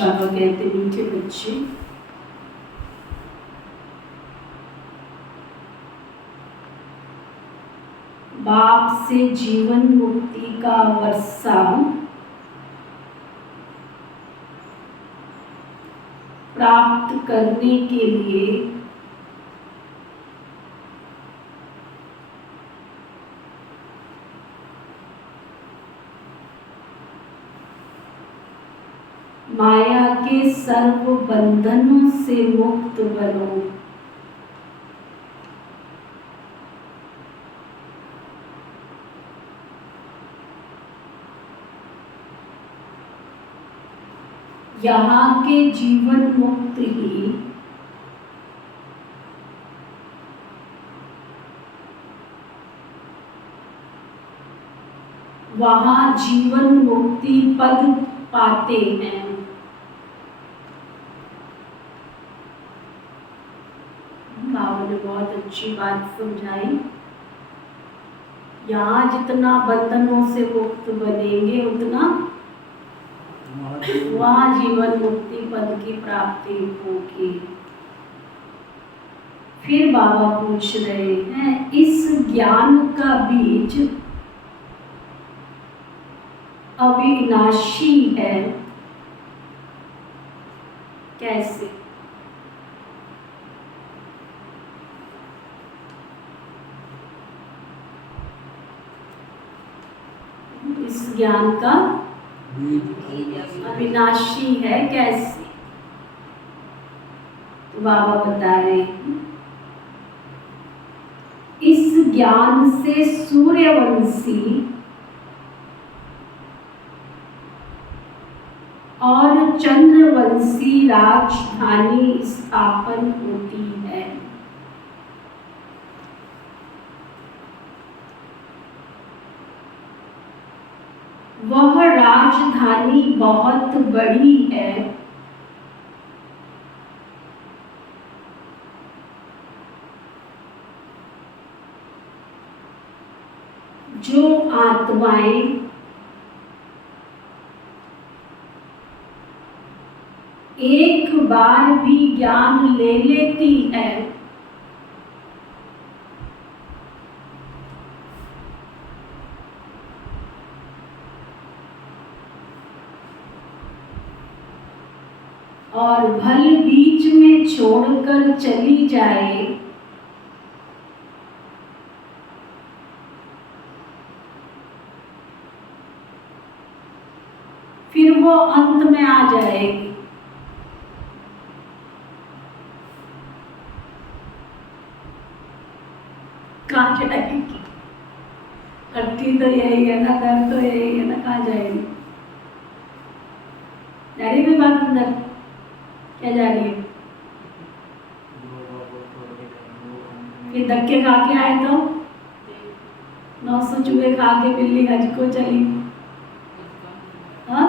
बाबा कहते मीठे बच्चे, बाप से जीवन मुक्ति का वर्षा प्राप्त करने के लिए माया के सर्व बंधनों से मुक्त बनो। यहाँ के जीवन मुक्त ही वहाँ जीवन मुक्ति पद पाते हैं। बाबा ने बहुत अच्छी बात समझाई। यहाँ जितना बंधनों से मुक्त बनेंगे उतना वहाँ जीवन मुक्ति पद की प्राप्ति होगी। फिर बाबा पूछ रहे हैं, इस ज्ञान का बीज अविनाशी है, कैसे? इस ज्ञान का अविनाशी है, कैसे? तो बाबा बता रहे हैं, इस ज्ञान से सूर्यवंशी और चंद्रवंशी राजधानी स्थापन होती है। वह राजधानी बहुत बड़ी है, जो आत्माएं एक बार भी ज्ञान ले लेती है, और भल बीच में छोड़कर चली जाए, फिर वो अंत में आ जाएगी। कहाँ जाएगी? करती तो यही है ना, कर तो यही है ना, कहाँ जाएगी? जा रही भी बात अंदर, क्या जा रही है? ये धक्के खा के आए तो 900 चूहे खा के बिल्ली हज को चली। हाँ,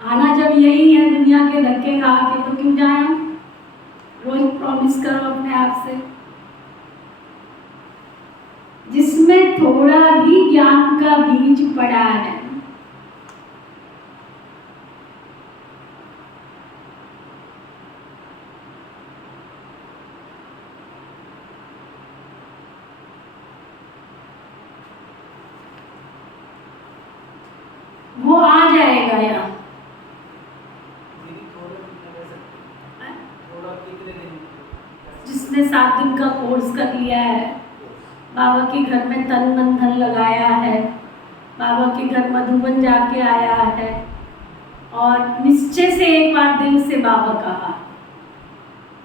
आना जब यही है दुनिया के धक्के खा के, तो क्यों जाए हम? रोज प्रॉमिस करो अपने आप से, जिसमें थोड़ा भी ज्ञान का बीज पड़ा है, वो आ जाएगा यहाँ। जिसने 7 दिन का कोर्स कर लिया है, बाबा के घर में तन मन धन लगाया है, बाबा के घर मधुबन जाके आया है, और निश्चय से एक बार दिल से बाबा कहा,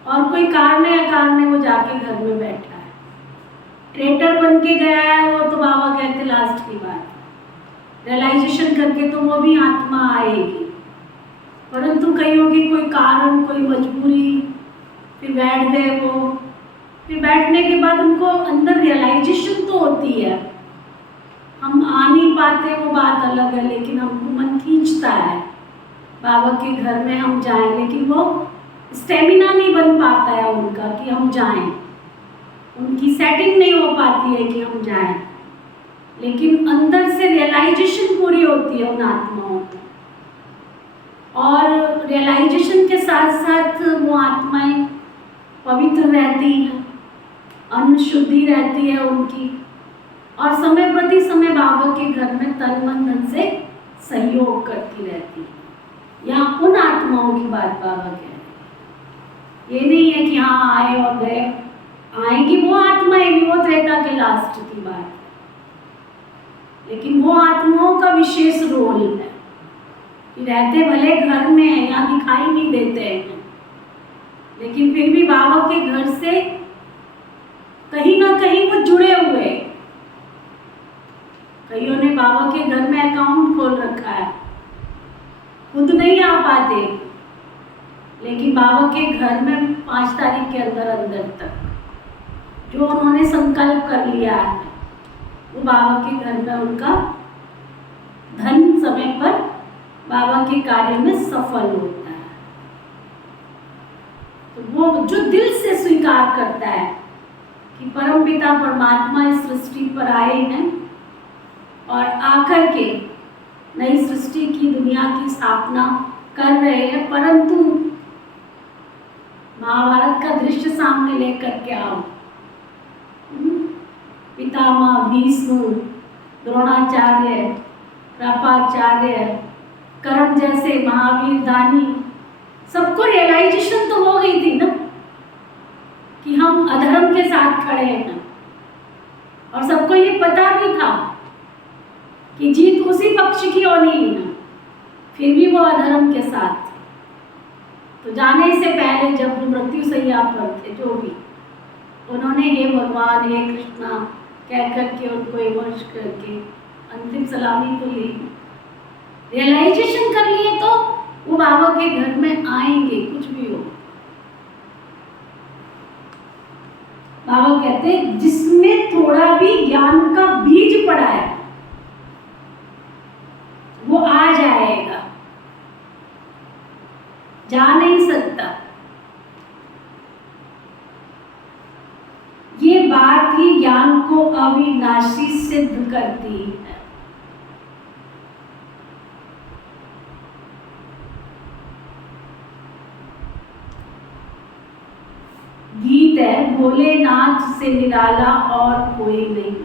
और कोई कारण या कारण वो जाके घर में बैठा है, ट्रेटर बन के गया है, वो तो बाबा कहते लास्ट की बात, रियलाइजेशन करके तो वो भी आत्मा आएगी, परंतु कईयों की कोई कारण, कोई मजबूरी, फिर बैठ गए वो, फिर बैठने के बाद उनको अंदर रियलाइजेशन तो होती है, हम आ नहीं पाते वो बात अलग है, लेकिन हमको मन खींचता है बाबा के घर में हम जाएं, लेकिन वो स्टेमिना नहीं बन पाता है उनका कि हम जाएं, उनकी सेटिंग नहीं हो पाती है कि हम जाएं, लेकिन अंदर से रियलाइजेशन पूरी होती है उन आत्माओं को, और रियलाइजेशन के साथ साथ वो आत्माएं पवित्र रहती हैं, अन्न शुद्धि रहती है उनकी, और समय प्रति समय बाबा के घर में तन मन धन से सहयोग करती रहती है। यहाँ उन आत्माओं की बात बाबा कह रहे हैं, ये नहीं है कि हाँ आए और गए, आएगी वो आत्माएं भी, वो त्रेता के लास्ट की बात है, लेकिन वो आत्माओं का विशेष रोल है कि रहते भले घर में है, यहाँ दिखाई नहीं देते हैं, लेकिन फिर भी बाबा के घर से कहीं ना कहीं वो जुड़े हुए। कईयों ने बाबा के घर में अकाउंट खोल रखा है, खुद नहीं आ पाते, लेकिन बाबा के घर में 5 तारीख के अंदर अंदर तक जो उन्होंने संकल्प कर लिया है, वो बाबा के घर में उनका धन समय पर बाबा के कार्य में सफल होता है। तो वो जो दिल से स्वीकार करता है कि परमपिता परमात्मा इस सृष्टि पर आए हैं और आकर के नई सृष्टि की, दुनिया की स्थापना कर रहे हैं, परंतु महाभारत का दृश्य सामने लेकर के आओ। पितामह भीष्म, द्रोणाचार्य, कृपाचार्य, कर्ण जैसे महावीर दानी, सबको रियलाइजेशन तो हो गई थी ना कि हम अधर्म के साथ खड़े हैं ना, और सबको ये पता भी था कि जीत उसी पक्ष की होनी है ना, फिर भी वो अधर्म के साथ थे। तो जाने से पहले जब वो मृत्यु सैया पर थे, जो भी उन्होंने हे भगवान हे कृष्णा कह करके उनको विमर्श करके अंतिम सलामी तो ली, रियलाइजेशन कर लिए तो वो बाबा के घर में आएंगे, कुछ भी हो। बाबा कहते हैं जिसमें थोड़ा भी ज्ञान का बीज पड़ा है वो आ जाएगा, जा नहीं सकता। ये बात ही ज्ञान को अविनाशी सिद्ध करती है। गीत है भोलेनाथ से निराला और कोई नहीं।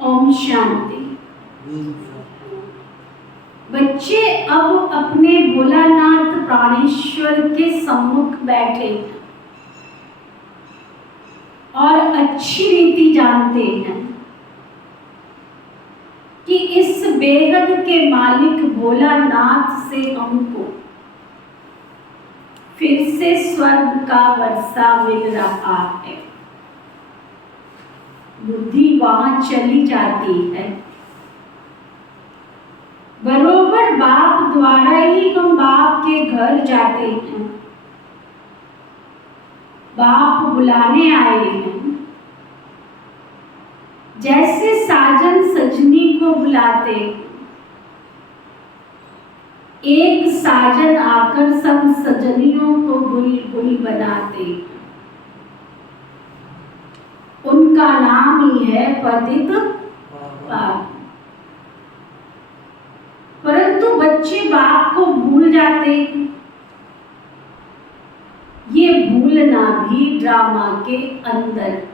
ओम शांति। बच्चे अब अपने भोलानाथ प्राणेश्वर के सम्मुख बैठे हैं और अच्छी रीति जानते हैं कि इस बेहद के मालिक भोलानाथ से हमको फिर से स्वर्ग का वर्षा मिल रहा है। बुद्धि वहां चली जाती है। बरोबर बाप द्वारा ही हम बाप के घर जाते हैं। बाप बुलाने आए हैं, जैसे साजन सजनी को बुलाते। एक साजन आकर सब सजनियों को बुलबुल बनाते। उनका नाम ही है पतित पावन। परंतु बच्चे बाप को भूल जाते। ये भूलना भी ड्रामा के अंदर है।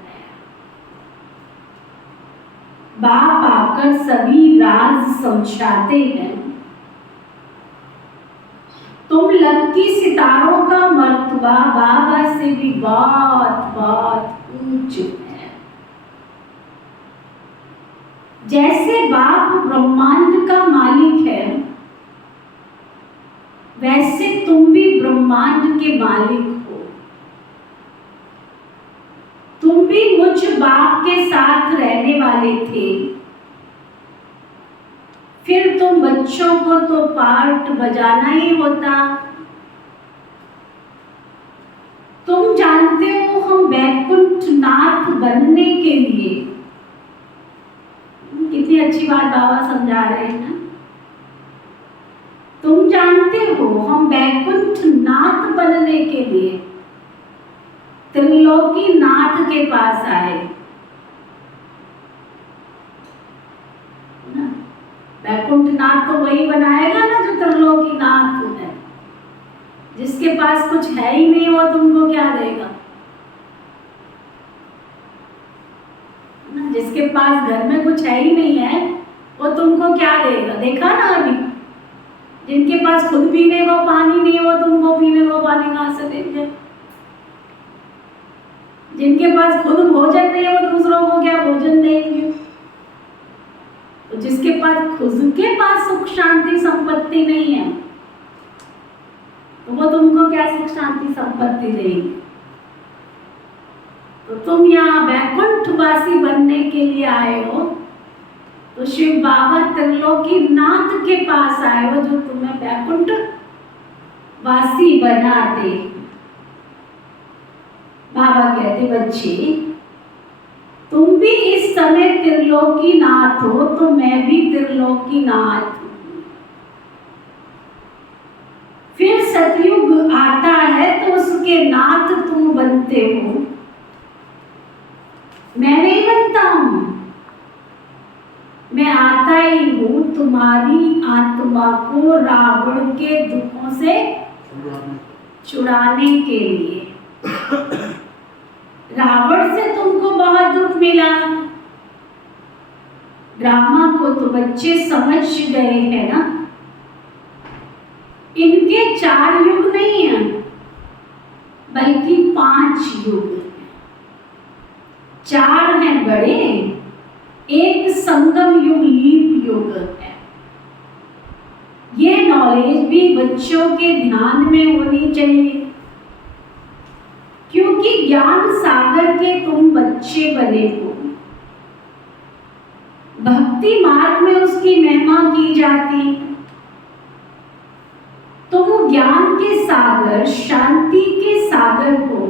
बाप आकर सभी राज समझाते हैं। तुम लक्की सितारों का मर्तबा बाबा से भी बहुत बहुत ऊंच है। जैसे बाप ब्रह्मांड का मालिक है, वैसे तुम भी ब्रह्मांड के मालिक हो। तुम भी मुझ बाप के साथ रहने वाले थे। फिर तुम बच्चों को तो पार्ट बजाना ही होता। तुम जानते हो हम वैकुंठ नाथ बनने के लिए, कितनी अच्छी बात बाबा समझा रहे हैं। तुम जानते हो हम वैकुंठ नाथ बनने के लिए त्रिलोकी नाथ के पास आए। वैकुंठ नाथ तो वही बनाएगा ना जो त्रिलोकी नाथ है। जिसके पास कुछ है ही नहीं वो तुमको क्या देगा? जिसके पास घर में कुछ है ही नहीं है वो तुमको क्या देगा? देखा ना अभी, जिनके पास खुद पीने को पानी नहीं है वो तुमको पीने को पानी कहाँ से देंगे? जिनके पास खुद भोजन नहीं है वो दूसरों को क्या भोजन देंगे? तो जिसके पास खुद के पास सुख शांति संपत्ति नहीं है तो वो तुमको क्या सुख शांति संपत्ति देंगे? तो तुम यहाँ वैकुंठवासी बनने के लिए आए हो, तो शिव बाबा त्रिलोकी नाथ के पास आए हो जो तुम्हें वैकुंठ वासी बना दे। बाबा कहते बच्चे तुम भी इस समय त्रिलोकी नाथ हो तो मैं भी त्रिलोकी नाथ हूं। फिर सतयुग आता है तो उसके नाथ तुम बनते हो, मैं नहीं बनता हूं। मैं आता आता ही हूँ तुम्हारी आत्मा को रावण के दुखों से छुड़ाने के लिए। रावण से तुमको बहुत दुख मिला, ड्रामा को तो बच्चे समझ गए हैं ना। इनके 4 युग नहीं है बल्कि 5 युग हैं। 4 हैं बड़े, एक संगम युग लीप युग है। ये नॉलेज भी बच्चों के ध्यान में होनी चाहिए, क्योंकि ज्ञान सागर के तुम बच्चे बने हो। भक्ति मार्ग में उसकी महिमा की जाती है। तुम ज्ञान के सागर, शांति के सागर हो।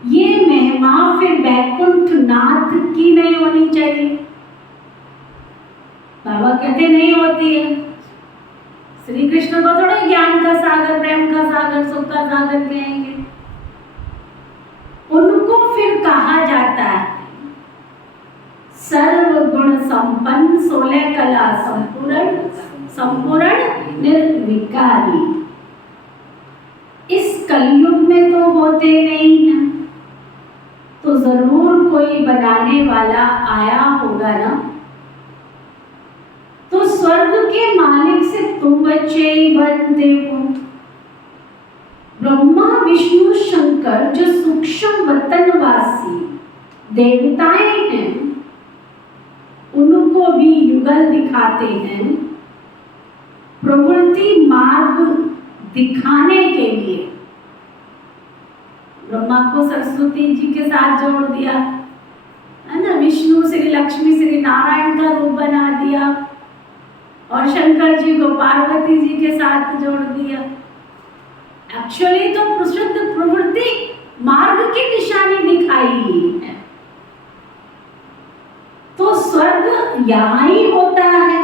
ये महिमा फिर बैकुंठ नाथ की नहीं होनी चाहिए। बाबा कहते नहीं होती है। श्री कृष्ण को थोड़ा ज्ञान का सागर, प्रेम का सागर, सुख का सागर कहेंगे। उनको फिर कहा जाता है सर्व गुण संपन्न, 16 कला संपूर्ण निर्विकारी। इस कलयुग में तो होते नहीं हैं, तो जरूर कोई बनाने वाला आया होगा ना। तो स्वर्ग के मालिक से तुम बच्चे ही बनते हो। ब्रह्मा विष्णु शंकर जो सूक्ष्म वतनवासी देवताएं हैं, उनको भी युगल दिखाते हैं, प्रवृत्ति मार्ग दिखाने के लिए। ब्रह्मा को सरस्वती जी के साथ जोड़ दिया है ना, विष्णु श्री लक्ष्मी श्री नारायण का रूप बना दिया, और शंकर जी को पार्वती जी के साथ जोड़ दिया। एक्चुअली तो प्रसिद्ध प्रवृत्ति मार्ग की निशानी दिखाई है। तो स्वर्ग यहाँ ही होता है।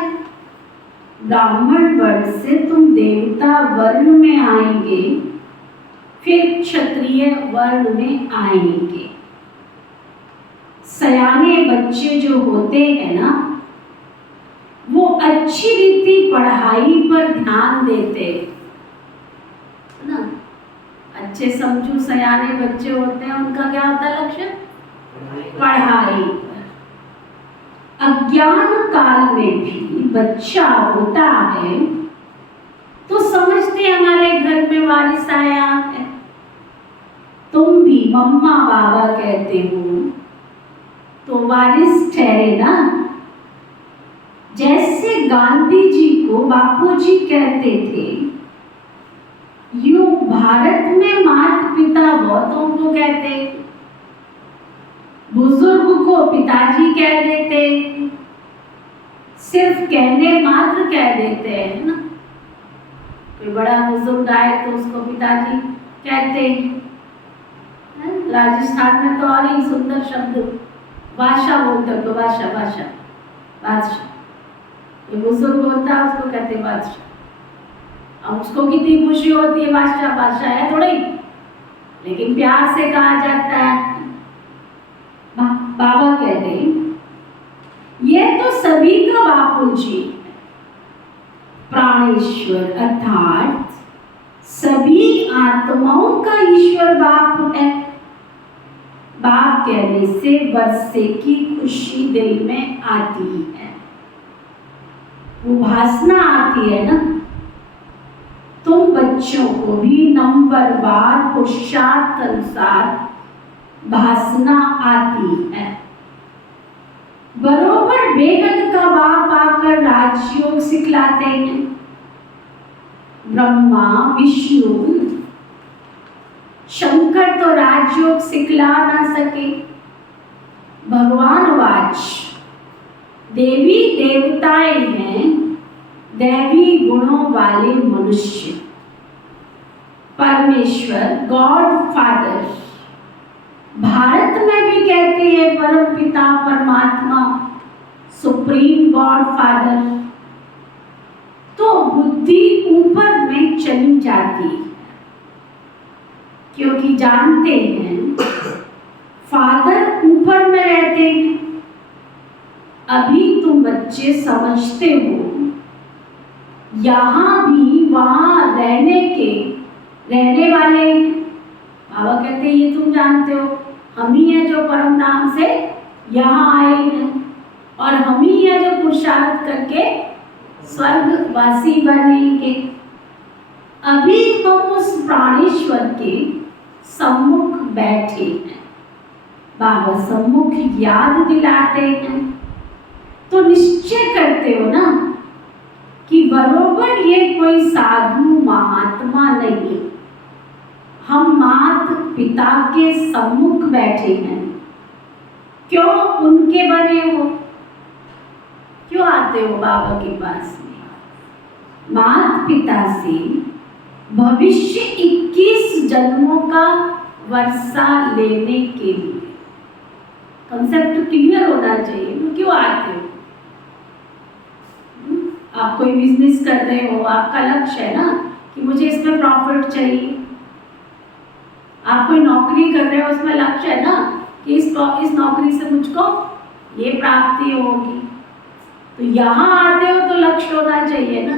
ब्राह्मण वर्ण से तुम देवता वर्ण में आएंगे, फिर क्षत्रिय वर्ण में आएंगे। सयाने बच्चे जो होते हैं ना, वो अच्छी रीति पढ़ाई पर ध्यान देते हैं ना। अच्छे समझू सयाने बच्चे होते हैं, उनका क्या होता है लक्ष्य? पढ़ाई। अज्ञान काल में भी बच्चा होता है तो समझते हमारे घर में वारिस आया है। तुम भी मम्मा बाबा कहते हो तो वारिस ठहरे ना। जैसे गांधी जी को बापूजी कहते थे, यूं भारत में माता पिता बहुतों को कहते, बुजुर्ग को पिताजी कह देते, सिर्फ कहने मात्र कह देते हैं ना। कोई बड़ा बुजुर्ग आए तो उसको पिताजी कहते हैं। राजस्थान में तो और ही सुंदर शब्द बादशाह बोलते हैं, तो बादशाह बादशाह बादशाह। ये बुजुर्ग होता है उसको कहते बादशाह। अब उसको कितनी खुशी होती है, बादशाह बादशाह है थोड़ा ही, लेकिन प्यार से कहा जाता है। बाबा कहते हैं ये तो सभी का बापूजी, प्राणेश्वर अर्थात सभी आत्माओं का ईश्वर बाप है। बाप कहने से वर्षे की खुशी दिल में आती है, उपासना आती है ना। तुम बच्चों को भी नंबरवार पुरुषार्थ अनुसार भासना आती है। बरोबर बेहद का बाप आकर राजयोग सिखलाते हैं। ब्रह्मा विष्णु शंकर तो राजयोग सिखला ना सके। भगवान वाच देवी देवताएं हैं, दैवी गुणों वाले मनुष्य। परमेश्वर गॉड फादर, भारत में भी कहते हैं परम पिता परमात्मा, सुप्रीम गॉड फादर। तो बुद्धि ऊपर में चली जाती है, क्योंकि जानते हैं फादर ऊपर में रहते हैं। अभी तुम बच्चे समझते हो, यहाँ भी वहाँ रहने वाले बाबा कहते हैं ये तुम जानते हो, हम ही हैं जो परम धाम से यहाँ आए हैं और हम ही हैं जो पुरुषार्थ करके स्वर्गवासी बनेंगे। अभी हम उस प्राणेश्वर के सम्मुख बैठे हैं, बाबा सम्मुख याद दिलाते हैं, तो निश्चय करते हो ना कि बरोबर ये कोई साधु महात्मा नहीं, हम माता पिता के सम्मुख बैठे हैं। क्यों उनके बने हो, क्यों आते हो बाबा के पास में? माता पिता से भविष्य 21 जन्मों का वर्षा लेने के लिए। कंसेप्ट क्लियर होना चाहिए, क्यों आते हो? आप कोई बिजनेस कर रहे हो, आपका लक्ष्य है ना कि मुझे इसमें प्रॉफिट चाहिए। आप कोई नौकरी कर रहे हो, उसमें लक्ष्य है ना कि इस नौकरी से मुझको ये प्राप्ति होगी। तो यहाँ आते हो तो लक्ष्य होना चाहिए ना,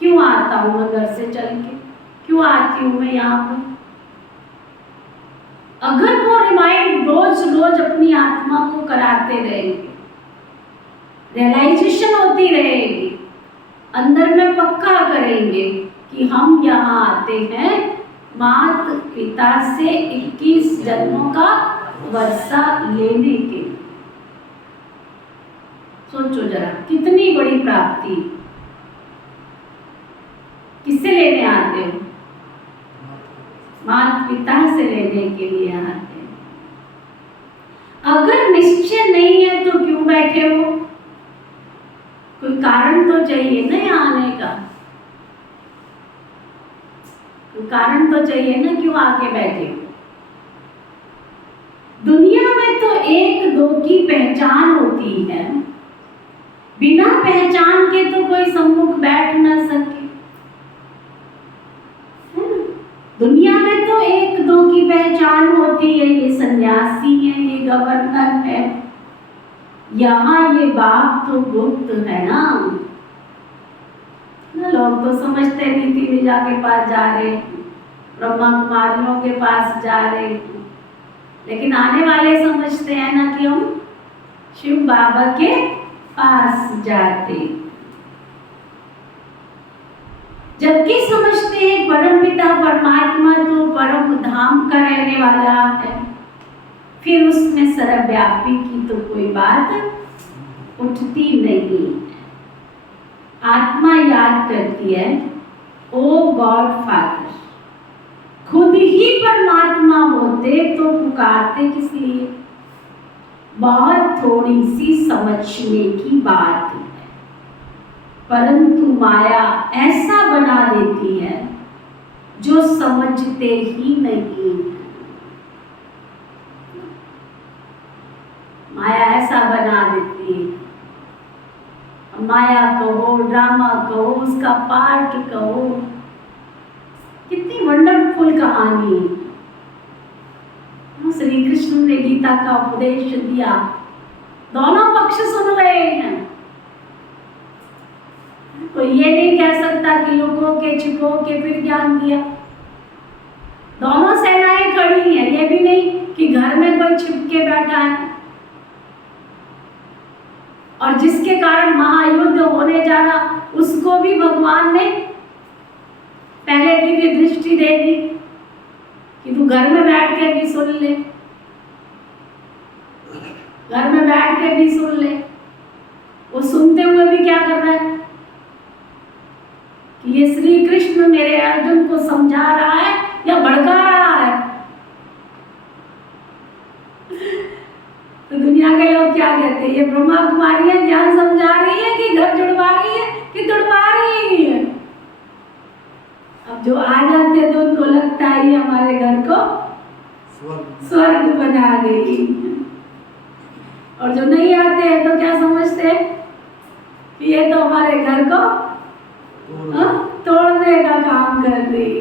क्यों आता हूँ मैं घर से चल के, क्यों आती हूँ मैं यहाँ पर? अगर वो रिमाइंड रोज रोज अपनी आत्मा को कराते रहेंगे, रियलाइजेशन होती रहेगी, अंदर में पक्का करेंगे कि हम यहाँ आते हैं माता पिता से 21 जन्मों का वर्षा लेने के लिए। सोचो जरा कितनी बड़ी प्राप्ति। किससे लेने आते हो? माता पिता से लेने के लिए आते हैं। अगर निश्चय नहीं है तो क्यों बैठे हो? कोई कारण तो चाहिए ना यहाँ आने का, कोई कारण तो चाहिए ना क्यों आके बैठे हो? दुनिया में तो एक दो की पहचान होती है, बिना पहचान के तो कोई सम्मुख बैठ ना सके। दुनिया में तो एक दो की पहचान होती है, ये सन्यासी है, ये गवर्नर है, यहाँ ये बाप तो गुप्त है ना। लोग तो समझते नीति निजा के पास जा रहे, ब्रह्मा कुमारियों के पास जा रहे, लेकिन आने वाले समझते हैं ना कि हम शिव बाबा के पास जाते, जबकि समझते हैं परमपिता परमात्मा तो परम धाम का रहने वाला है। फिर उसमें सर्वव्यापी की तो कोई बात उठती नहीं। आत्मा याद करती है, ओ गॉड फादर, खुद ही परमात्मा होते तो पुकारते किस लिए? बहुत थोड़ी सी समझने की बात है, परंतु माया ऐसा बना देती है जो समझते ही नहीं। माया ऐसा बना देती है, माया कहो, ड्रामा कहो, उसका पार्ट कहो, कितनी वंडरफुल कहानी है। श्री कृष्ण ने गीता का उपदेश दिया, दोनों पक्ष सुन रहे हैं। तो ये नहीं कह सकता कि लुको के छिपो के फिर ज्ञान दिया। दोनों सेनाएं खड़ी हैं, ये भी नहीं कि घर में कोई छिप के बैठा है और जिसके कारण महायुद्ध होने जा रहा उसको भी भगवान ने पहले दिव्य दृष्टि दे दी कि तू घर में बैठ के भी सुन ले, घर में बैठ के भी सुन ले। वो सुनते हुए भी क्या कर रहा है कि ये श्री कृष्ण मेरे अर्जुन को समझा रहा है या भड़का रहा है। तो दुनिया के लोग क्या कहते हैं, ये ब्रह्मा कुमारियां ज्ञान समझा रही है कि घर जुड़वा रही है कि तुड़वा रही है। अब जो आ जाते हैं तो उनको लगता है ये हमारे घर को स्वर्ग बना गई, और जो नहीं आते हैं तो क्या समझते हैं कि ये तो हमारे घर को तोड़ने का काम कर रही।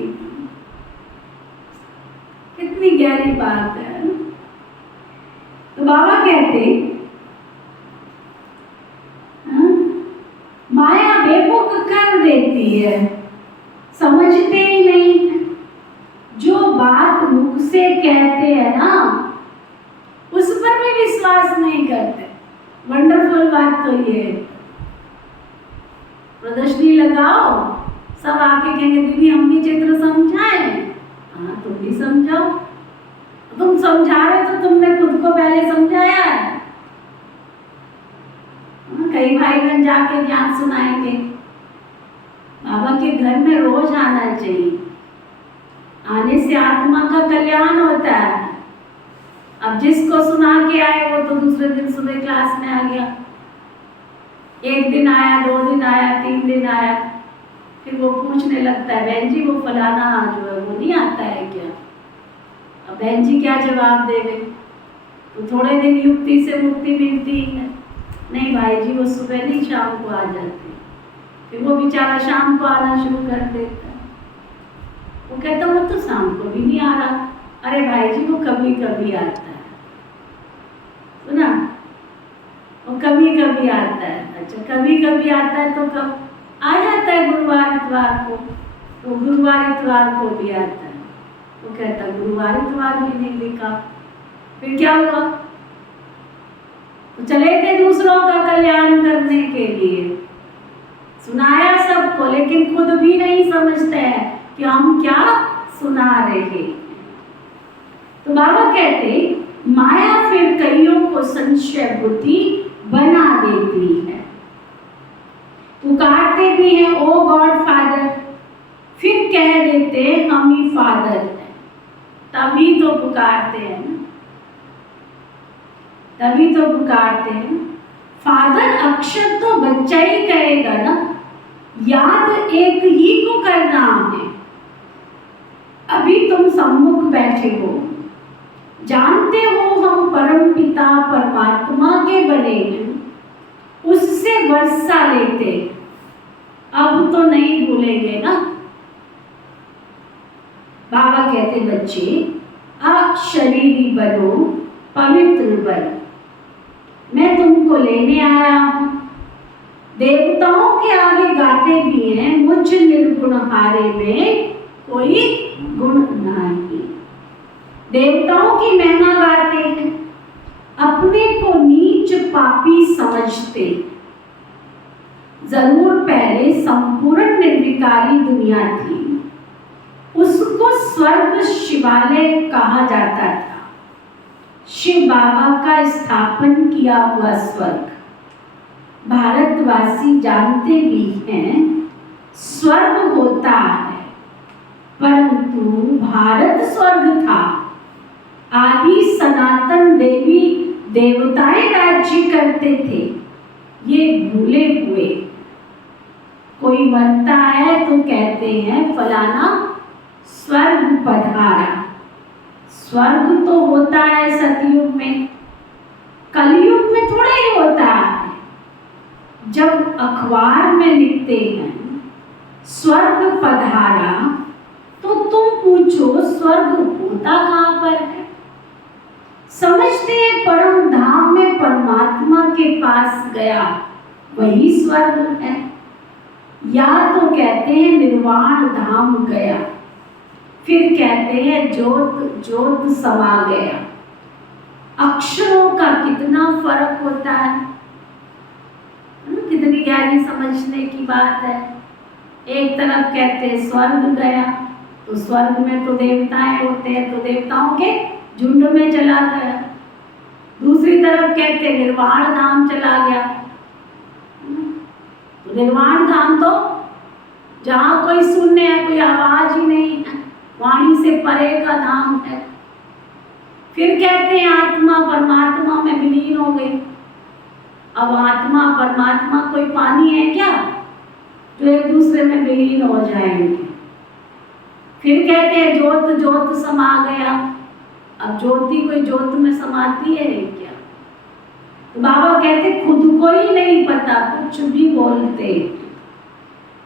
कितनी गहरी बात है। तो बाबा कहते है, समझते ही नहीं। जो बात मुख से कहते हैं ना, उस पर भी विश्वास नहीं करते। वंडरफुल बात तो ये है। प्रदर्शनी लगाओ, सब आके कहेंगे दीदी हम भी चित्र समझाएं। हाँ, तुम भी समझाओ। तुम समझा रहे तो तुमने खुद को पहले समझाया है। कई भाई बहन जाके ज्ञान सुनाएंगे। बाबा के घर में रोज आना चाहिए। आने से आत्मा का कल्याण होता है। अब जिसको सुना के आए वो तो दूसरे दिन सुबह क्लास में आ गया। एक दिन आया, 2 दिन आया, 3 दिन आया, फिर वो पूछने लगता है बहन जी वो फलाना जो है वो नहीं आता है क्या? अब बहन जी क्या जवाब देवे? तो थोड़े दिन युक्ति से मुक्ति मिलती है। नहीं भाई जी वो सुबह नहीं शाम को आ जाते। फिर वो बेचारा शाम को आना शुरू कर देता है। वो कहता वो तो शाम को भी नहीं आ रहा। अरे भाई जी वो कभी कभी आता है। सुना, वो कभी कभी आता है। अच्छा कभी कभी आता है तो कब आ जाता है? गुरुवार इतवार को। तो गुरुवार इतवार को भी आता है। वो कहता गुरुवार इतवार भी नहीं लिखा। फिर क्या हुआ? तो चले थे दूसरों का कल्याण करने के लिए, सुनाया सबको, लेकिन खुद भी नहीं समझते हैं कि हम क्या सुना रहे। तो बाबा कहते माया फिर कईयों को संशय बुद्धि बना देती है। पुकारते भी हैं ओ गॉड फादर, फिर कह देते हम ही फादर हैं। तभी तो पुकारते हैं ना, तभी तो पुकारते हैं। फादर अक्षर तो बच्चा ही कहेगा ना, याद एक ही को करना है। अभी तुम सम्मुख बैठे हो, जानते हो हम परम पिता परमात्मा के बने हैं, उससे वर्षा लेते। अब तो नहीं भूलेंगे ना। बाबा कहते बच्चे अशरीरी बनो, पवित्र बनो। मैं तुमको लेने आया हूं। देवताओं के आगे गाते भी हैं मुझ निर्गुण हारे में कोई गुण नहीं। देवताओं की महिमा गाते हैं, अपने को नीच पापी समझते। जरूर पहले संपूर्ण निर्विकारी दुनिया थी, उसको स्वर्ग शिवालय कहा जाता था। शिव बाबा का स्थापन किया हुआ स्वर्ग। भारतवासी जानते भी हैं स्वर्ग होता है, परंतु भारत स्वर्ग था। आदि सनातन देवी देवताएं राज्य करते थे, ये भूले हुए। कोई मरता है तो कहते हैं फलाना स्वर्ग पधारा। स्वर्ग तो होता है सतयुग में, कलयुग में थोड़ा ही होता है। जब अखबार में लिखते हैं स्वर्ग पधारा, तो तुम पूछो स्वर्ग होता कहाँ पर है? समझते हैं परम धाम में परमात्मा के पास गया, वही स्वर्ग है। या तो कहते हैं निर्वाण धाम गया, फिर कहते हैं ज्योत ज्योत समा गया। अक्षरों का कितना फर्क होता है, कितनी गहरी समझने की बात है। एक तरफ कहते हैं स्वर्ग गया, तो स्वर्ग में तो देवताएं होते हैं, तो देवताओं के झुंड में चला गया। दूसरी तरफ कहते निर्वाण धाम चला गया। तो निर्वाण धाम तो जहाँ कोई सुनने है, कोई आवाज ही नहीं है, वाणी से परे का धाम है। फिर कहते हैं आत्मा परमात्मा में विलीन हो गई। अब आत्मा परमात्मा कोई पानी है क्या जो एक दूसरे में विलीन हो जाएंगे? फिर कहते हैं ज्योत ज्योत समा गया। अब ज्योति कोई ज्योत में समाती है क्या? तो बाबा कहते खुद को ही नहीं पता, कुछ भी बोलते।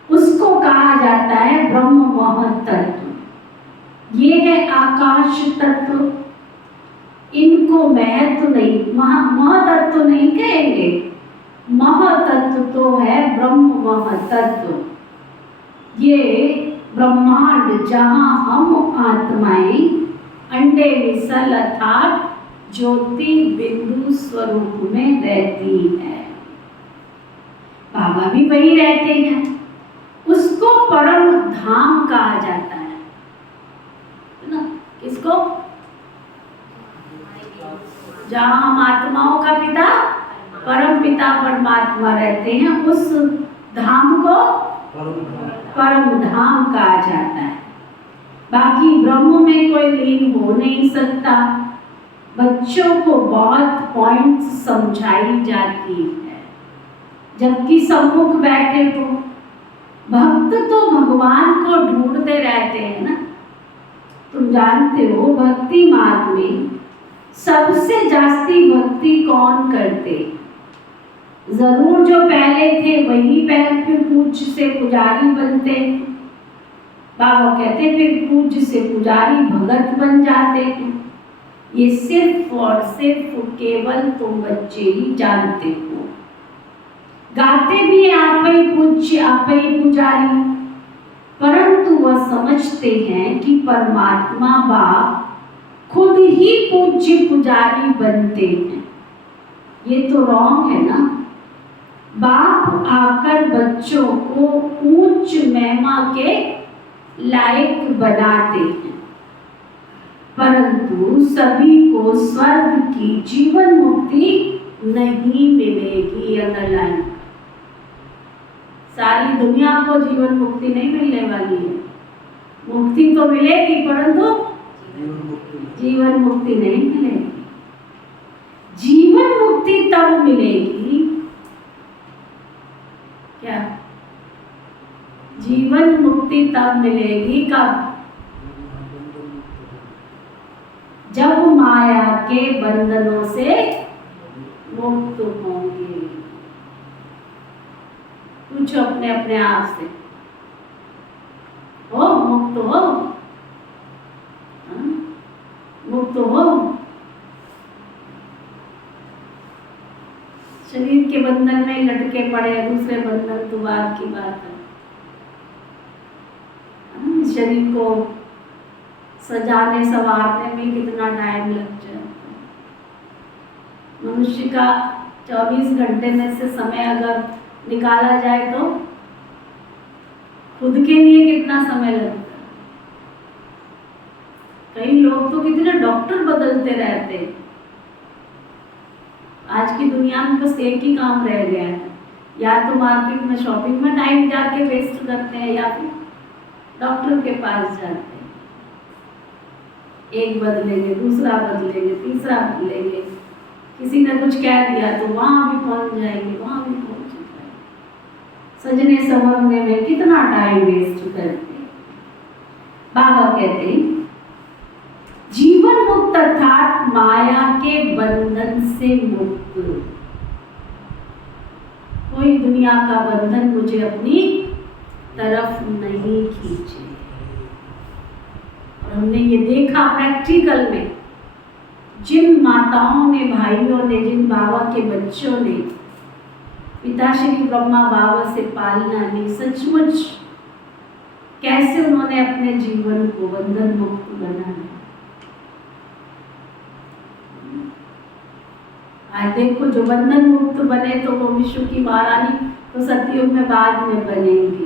उसको कहा जाता है ब्रह्म महतत्व। ये है आकाश तत्व। इनको महत्व नहीं, महतत्व नहीं कहेंगे, महतत्व तो है ब्रह्म महतत्व। ये ब्रह्मांड जहाँ हम आत्माएं अंडे मिसल अर्थात ज्योति बिंदु स्वरूप में रहती है, बाबा भी वही रहते हैं, उसको परम धाम कहा जाता है ना। किसको? जहाँ हम आत्माओं का पिता परम पिता परमात्मा रहते हैं, उस धाम को परम धाम कहा जाता है। बाकी ब्रह्म में कोई लीन हो नहीं सकता। बच्चों को बहुत पॉइंट्स समझाई जाती है, जबकि सम्मुख बैठे हो भक्त तो भगवान को ढूंढते रहते हैं ना। तुम जानते हो भक्ति मार्ग में सबसे जास्ती भक्ति कौन करते? जरूर जो पहले थे वही पहले फिर पूज्य से पुजारी बनते। बाबा कहते फिर पूज्य से पुजारी भगत बन जाते हैं। ये सिर्फ और सिर्फ केवल तुम बच्चे ही जानते हो। गाते भी आप ही पूज्य आप ही पुजारी, परंतु वह समझते हैं कि परमात्मा बाप खुद ही पूज्य पुजारी बनते हैं। ये तो रॉन्ग है ना। बाप आकर बच्चों को उच्च महिमा के लायक बनाते हैं, परंतु सभी को स्वर्ग की जीवन मुक्ति नहीं मिलेगी। अंडरलाइन, सारी दुनिया को जीवन मुक्ति नहीं मिलने वाली है। मुक्ति तो मिलेगी परंतु जीवन मुक्ति नहीं मिलेगी। जीवन मुक्ति तब मिलेगी, क्या? जीवन मुक्ति तब मिलेगी कब? जब माया के बंधनों से मुक्त होंगे। पूछो अपने अपने आप से, हो मुक्त हो? मुक्त हो? शरीर के बंधन में लटके पड़े, दूसरे बंधन तो बात की बात है। शरीर को सजाने संवारने में कितना टाइम लग जाता है। मनुष्य का 24 घंटे में से समय अगर निकाला जाए तो खुद के लिए कितना समय लगता है। कई लोग तो कितने डॉक्टर बदलते रहते हैं। आज की दुनिया में बस एक ही काम रह गया है, या तो मार्केट में शॉपिंग में टाइम जाके वेस्ट करते हैं या फिर डॉक्टर के पास जाते हैं। एक बदलेंगे, दूसरा बदलेंगे, तीसरा बदलेंगे, किसी ने कुछ कह दिया तो वहां भी पहुंच जाएंगे, वहां भी पहुंच जाएंगे। सजने संवरने में कितना टाइम वेस्ट करते हैं। बाबा कहते हैं जीवन मुक्त अर्थात माया के बंधन से मुक्त। कोई दुनिया का बंधन मुझे अपनी तरफ नहीं खींचे। और हमने ये देखा प्रैक्टिकल में, जिन माताओं ने, भाइयों ने, जिन बाबा के बच्चों ने पिता श्री ब्रह्मा बाबा से पालना ली, सचमुच कैसे उन्होंने अपने जीवन को बंधन मुक्त बनाया। आज देखो जो बंधन मुक्त बने तो वो विश्व की महारानी तो सतयुग में बाद में बनेंगी।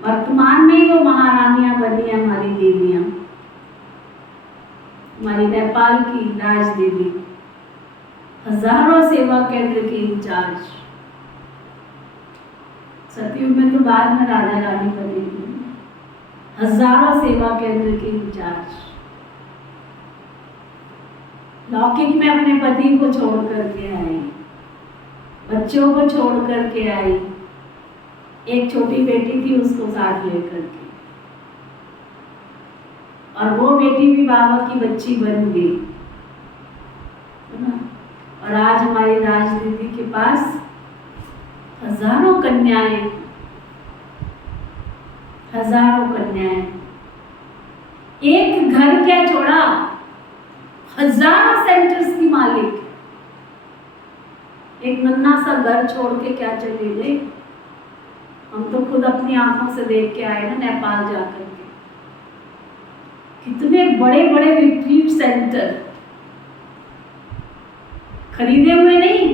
वर्तमान में ही वो महारानियां बनी है हमारी देवियां। हमारी नेपाल की राज देवी हजारों सेवा केंद्र की इंचार्ज, सतयुग में तो बाद में राजा रानी बनेगी। हजारों सेवा केंद्र की इंचार्ज लौकिक में अपने पति को छोड़ करके आई, बच्चों को छोड़ करके आई, एक छोटी बेटी थी उसको साथ लेकर के, और वो बेटी भी बाबा की बच्ची बन गई, है ना। और आज हमारी राजनीति के पास हजारों कन्याएं, हजारों कन्याएं, एक घर क्या छोड़ा, हजारों सेंटर्स की मालिक। एक नन्हा सा घर छोड़ के क्या चले गए। हम तो खुद अपनी आंखों से देख के आए ना नेपाल जाकर के, कितने बड़े बड़े रिट्रीट सेंटर, खरीदे हुए नहीं,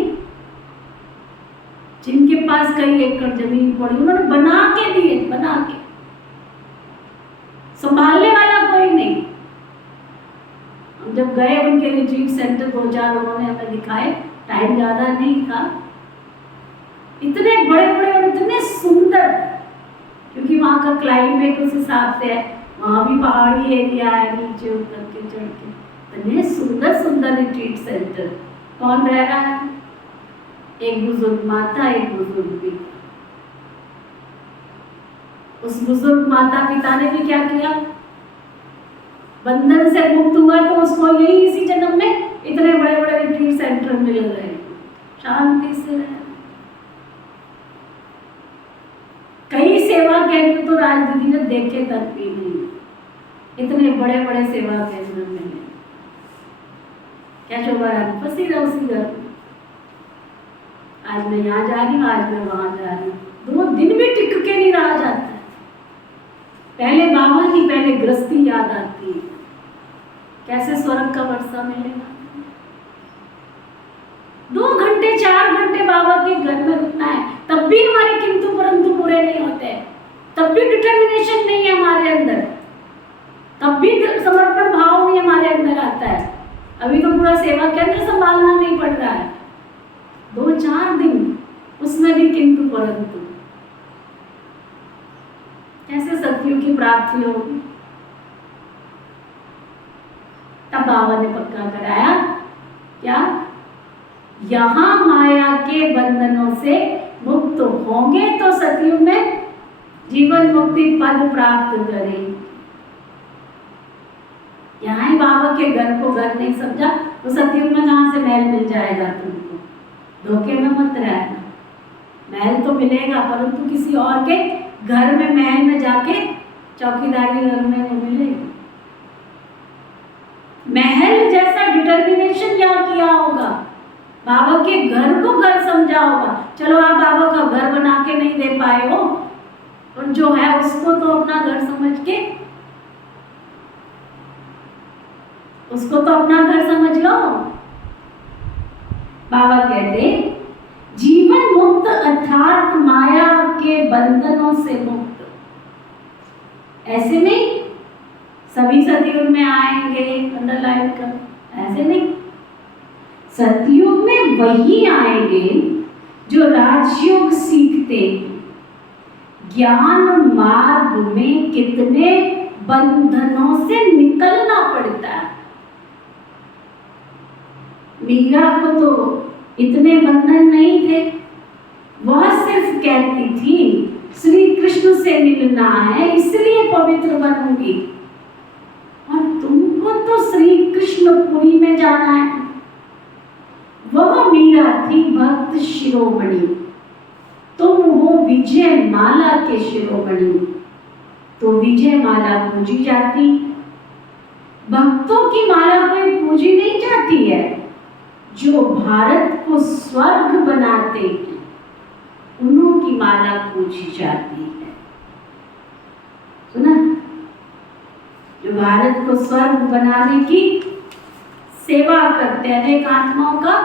जिनके पास कई एकड़ जमीन पड़ी उन्होंने बना के दिए, बना के, संभालने वाला कोई नहीं। हम जब गए उनके रिट्रीट सेंटर 2-4 उन्होंने हमें दिखाए, टाइम ज्यादा नहीं था, इतने बड़े बड़े और इतने सुंदर, क्योंकि वहाँ का क्लाइमेट उस हिसाब से है, वहाँ भी पहाड़ी एरिया है, नीचे उतर के चढ़ के, इतने सुंदर सुंदर रिट्रीट सेंटर। कौन रह रहा है? एक बुजुर्ग माता, एक बुजुर्ग पिता। उस बुजुर्ग माता पिता ने भी क्या किया, बंधन से मुक्त हुआ तो उसको यही इसी जन्म में इतने बड़े बड़े रिट्रीट सेंटर मिल गए, शांति से रहे। कई सेवा केंद्र तो राजदीदी ने देखे तक भी नहीं, इतने बड़े बड़े सेवा केंद्र मिले। क्या शोभा रानी फंसी रहा उसी घर में, आज मैं यहाँ जा रही हूँ, आज मैं वहां जा रही हूँ, 2 दिन भी टिक के नहीं रहा जाता है। पहले बाबा की, पहले गृहस्थी याद आती है, कैसे स्वर्ग का वर्षा मिलेगा। 2 घंटे 4 घंटे बाबा के घर में रुकना है, तब भी हमारे किंतु परंतु पूरे नहीं होते, तब भी डिटर्मिनेशन नहीं है हमारे अंदर, तब भी समर्पण भाव नहीं हमारे अंदर आता है। अभी तो पूरा सेवा केंद्र संभालना नहीं पड़ रहा है, 2-4 दिन उसमें भी किंतु परंतु, कैसे सत्युग की प्राप्ति होगी। तब बाबा ने पक्का कराया क्या, यहाँ माया के बंधनों से मुक्त होंगे तो सतयुग में जीवन मुक्ति पद प्राप्त करें। यहाँ ही बाबा के घर को घर नहीं समझा तो सतयुग में कहाँ से महल मिल जाएगा तुमको, धोखे में मत रहना। महल तो मिलेगा परंतु किसी और के घर में, महल में जाके चौकीदारी घर में नहीं मिलेगी। महल जैसा डिटर्मिनेशन यहाँ किया होगा, बाबा के घर को घर समझा होगा। चलो आप बाबा का घर बना के नहीं दे पाए हो, और जो है उसको तो अपना घर समझ के, उसको तो अपना घर समझ लो। बाबा कहते जीवन मुक्त अर्थात माया के बंधनों से मुक्त। ऐसे नहीं सभी सतयुग में आएंगे, अंडरलाइन कर, ऐसे नहीं। सतयुग में वही आएंगे जो राजयोग सीखते, ज्ञान मार्ग में कितने बंधनों से निकलना पड़ता है। मीरा को तो इतने बंधन नहीं थे, वह सिर्फ कहती थी श्री कृष्ण से मिलना है इसलिए पवित्र बनूंगी, और तुमको तो श्री कृष्णपुरी में जाना है। वह मीरा थी भक्त शिरोमणि, तुम हो विजय माला के शिरोमणि, तो विजय माला पूजी जाती। भक्तों की माला कोई पूजी नहीं जाती है, जो भारत को स्वर्ग बनाते हैं उन्हों की माला पूजी जाती है। सुना, जो भारत को स्वर्ग बनाने की सेवा करते, अनेक आत्माओं का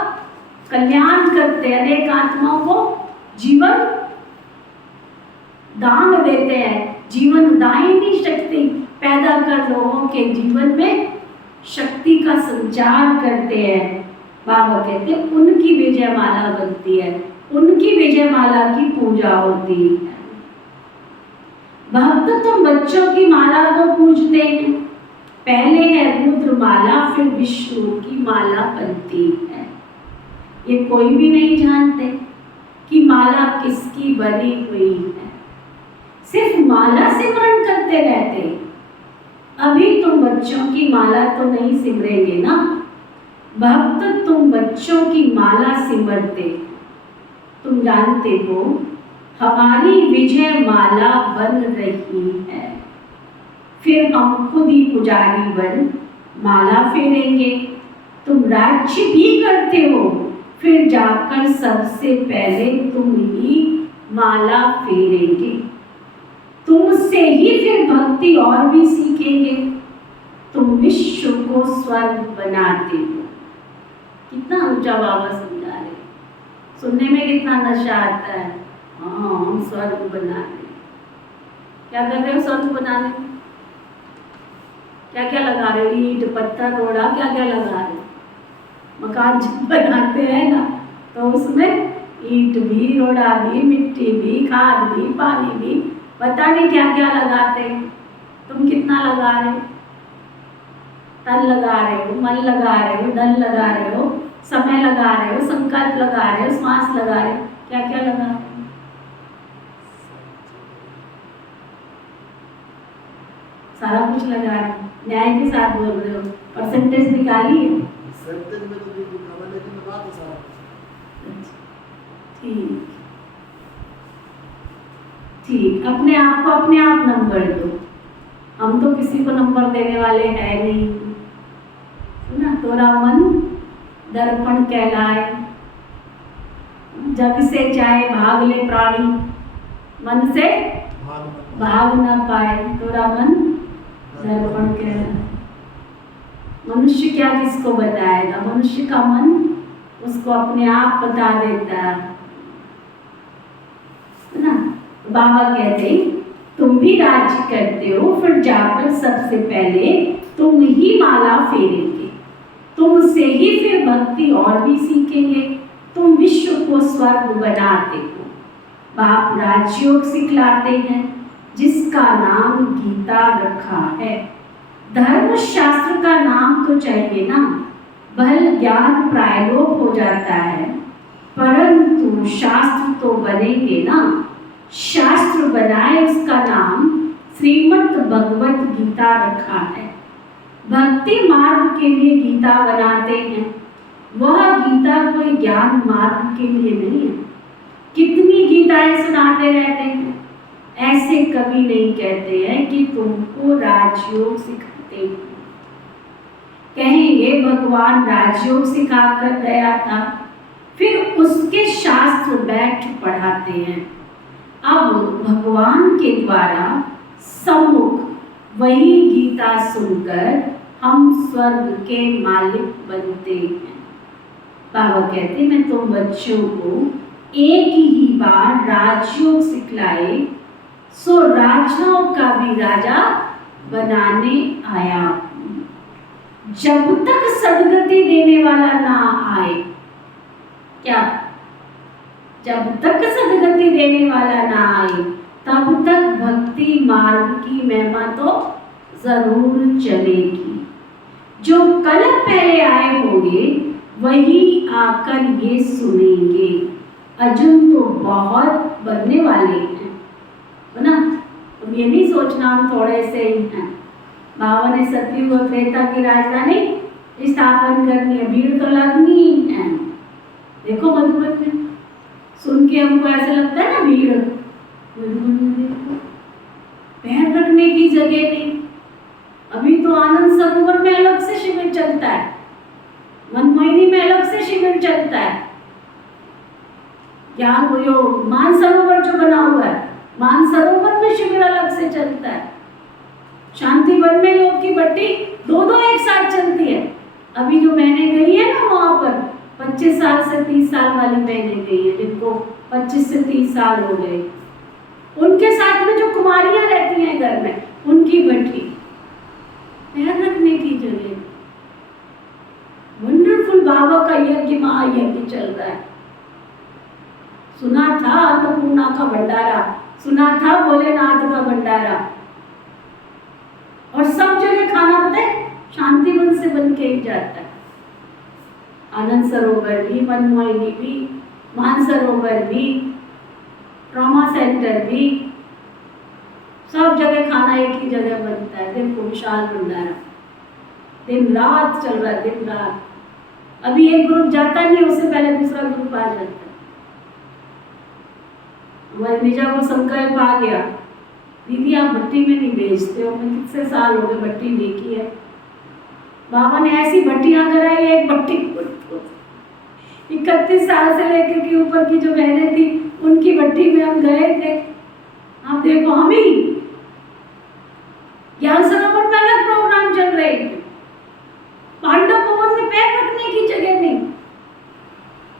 कल्याण करते, अनेक आत्माओं को जीवन दान देते हैं, जीवन दायिनी शक्ति पैदा कर लोगों के जीवन में शक्ति का संचार करते हैं। बाबा कहते हैं उनकी विजय माला बनती है, उनकी विजय माला की पूजा होती है। भक्त तुम बच्चों की माला को पूजते हैं, पहले है रुद्र माला फिर विष्णु की माला बनती है। ये कोई भी नहीं जानते कि माला किसकी बनी हुई है, सिर्फ माला सिमरन करते रहते। अभी तुम बच्चों की माला तो नहीं सिमरेंगे ना, भक्त तुम बच्चों की माला सिमरते, तुम जानते हो हमारी विजय माला बन रही है, फिर हम खुद ही पुजारी बन माला फेरेंगे। तुम राज्य भी करते हो, फिर जाकर सबसे पहले तुम ही माला फेरेंगे। तुमसे ही फिर भक्ति और भी सीखेंगे। तुम विश्व को स्वर्ग बनाते हो। कितना ऊंचा बाबा समझा रहे, सुनने में कितना नशा आता है। हाँ, हम स्वर्ग बना रहे। क्या कर रहे हो स्वर्ग बनाने में? क्या क्या लगा रहे हो? ईंट पत्थर रोड़ा क्या क्या लगा रहे हो? मकान जब बनाते हैं ना तो उसमें ईंट भी, रोड़ा भी, मिट्टी भी, खाद भी, पानी भी, पता नहीं क्या क्या लगाते हैं। तुम कितना लगा रहे हो? तन लगा रहे हो, मन लगा रहे हो, धन लगा रहे हो, समय लगा रहे हो, संकल्प लगा रहे हो, श्वास लगा रहे हो, क्या क्या लगा रहे हो? सारा कुछ लगा रहे हो। न्याय के साथ बोल रहे हो। परसेंटेज निकालिए। ठीक ठीक, अपने आप को अपने आप नंबर दो। हम तो किसी को नंबर देने वाले हैं नहीं। ना, तोरा मन दर्पण कहलाए, जग से चाहे भाग ले प्राणी, मन से भाग न पाए। तोरा मन दर्पण कहलाए। मनुष्य क्या किसको बताएगा? मनुष्य का मन उसको अपने आप बता देता है ना। बाबा कहते तुम भी राज्य करते हो, फिर जाकर सबसे पहले तुम ही माला फेरेंगे। तुमसे ही फिर भक्ति और भी सीखेंगे। तुम विश्व को स्वर्ग बनाते हो। बाप राजयोग सिखलाते हैं जिसका नाम गीता रखा है। धर्म शास्त्र का नाम तो चाहिए ना, बल ज्ञान प्रायलोप हो जाता है, परंतु शास्त्र तो बनेंगे ना। शास्त्र बनाए उसका नाम श्रीमद् भगवत गीता रखा है। भक्ति मार्ग के लिए गीता बनाते हैं, वह गीता कोई ज्ञान मार्ग के लिए नहीं है। कितनी गीताएं सुनाते रहते हैं, ऐसे कभी नहीं कहते हैं कि तुमको राजयोग सिखाते हैं। कहेंगे भगवान राजयोग सिखा कर गया था, फिर उसके शास्त्र बैठ पढ़ाते हैं। अब भगवान के द्वारा सम्मुख वही गीता सुनकर हम स्वर्ग के मालिक बनते हैं। बाबा कहते मैं तुम बच्चों को एक ही बार राजयोग सिखलाए, सो राजाओं का भी राजा बनाने आया हूं। जब तक सदगति देने वाला ना आए, क्या? जब तक सदगति देने वाला ना आए तब तक भक्ति मार्ग की महिमा तो जरूर चलेगी। जो कल पहले आए होंगे वही आकर ये सुनेंगे। अर्जुन तो बहुत बनने वाले हैं, है ना। तुम ये नहीं सोचना हम थोड़े से ही हैं। बाबा ने सतयुग और त्रेता की राजधानी स्थापन करनी है, भीड़ तो लगनी है। देखो मधुबन में सुन के हमको ऐसा लगता है ना, भीड़ मधुबन में देखो पैर रखने की जगह नहीं। अभी तो आनंद सरोवर में अलग से शिविर चलता है, मनमोहिनी में अलग से शिविर चलता है। यहाँ जो मानसरोवर जो बना हुआ है, मानसरोवर में शिविर अलग से चलता है। शांतिवन में योग की भट्टी दो एक साथ चलती है। अभी जो बहनें गई है ना वहां पर 25 साल से 30 साल वाली बहनें गई है, जिनको 25 से 30 साल हो गए, उनके साथ में जो कुमारियां रहती हैं घर में, उनकी भट्टी पैर रखने की जगह। वंडरफुल बाबा का यज्ञ महायज्ञ चल रहा है। सुना था अन्नपूर्णा का भंडारा, सुना था भोलेनाथ का भंडारा, और सब जगह खाना पता है शांतिवन से बन के ही जाता है। आनंद सरोवर भी, मनमोहिनी भी, मानसरोवर भी, ट्रॉमा सेंटर भी, सब जगह खाना एक ही जगह बनता है। देखो विशाल भंडारा दिन रात चल रहा है, दिन रात। अभी एक ग्रुप जाता नहीं, उससे पहले दूसरा ग्रुप आ जाता है। हमारे निजा को संकल्प आ गया, दीदी आप भट्टी में नहीं बेचते हो। मैं कितने साल हो गए भट्टी नहीं की है। बाबा ने ऐसी भट्टियां कराई, एक भट्टी 31 साल से लेकर के ऊपर की जो बहनें थी उनकी भट्टी में हम गए थे। आप देखो, हम ही ज्ञान सरोवर में अलग प्रोग्राम चल रहे थे, पांडव भवन में पैर रखने की जगह नहीं।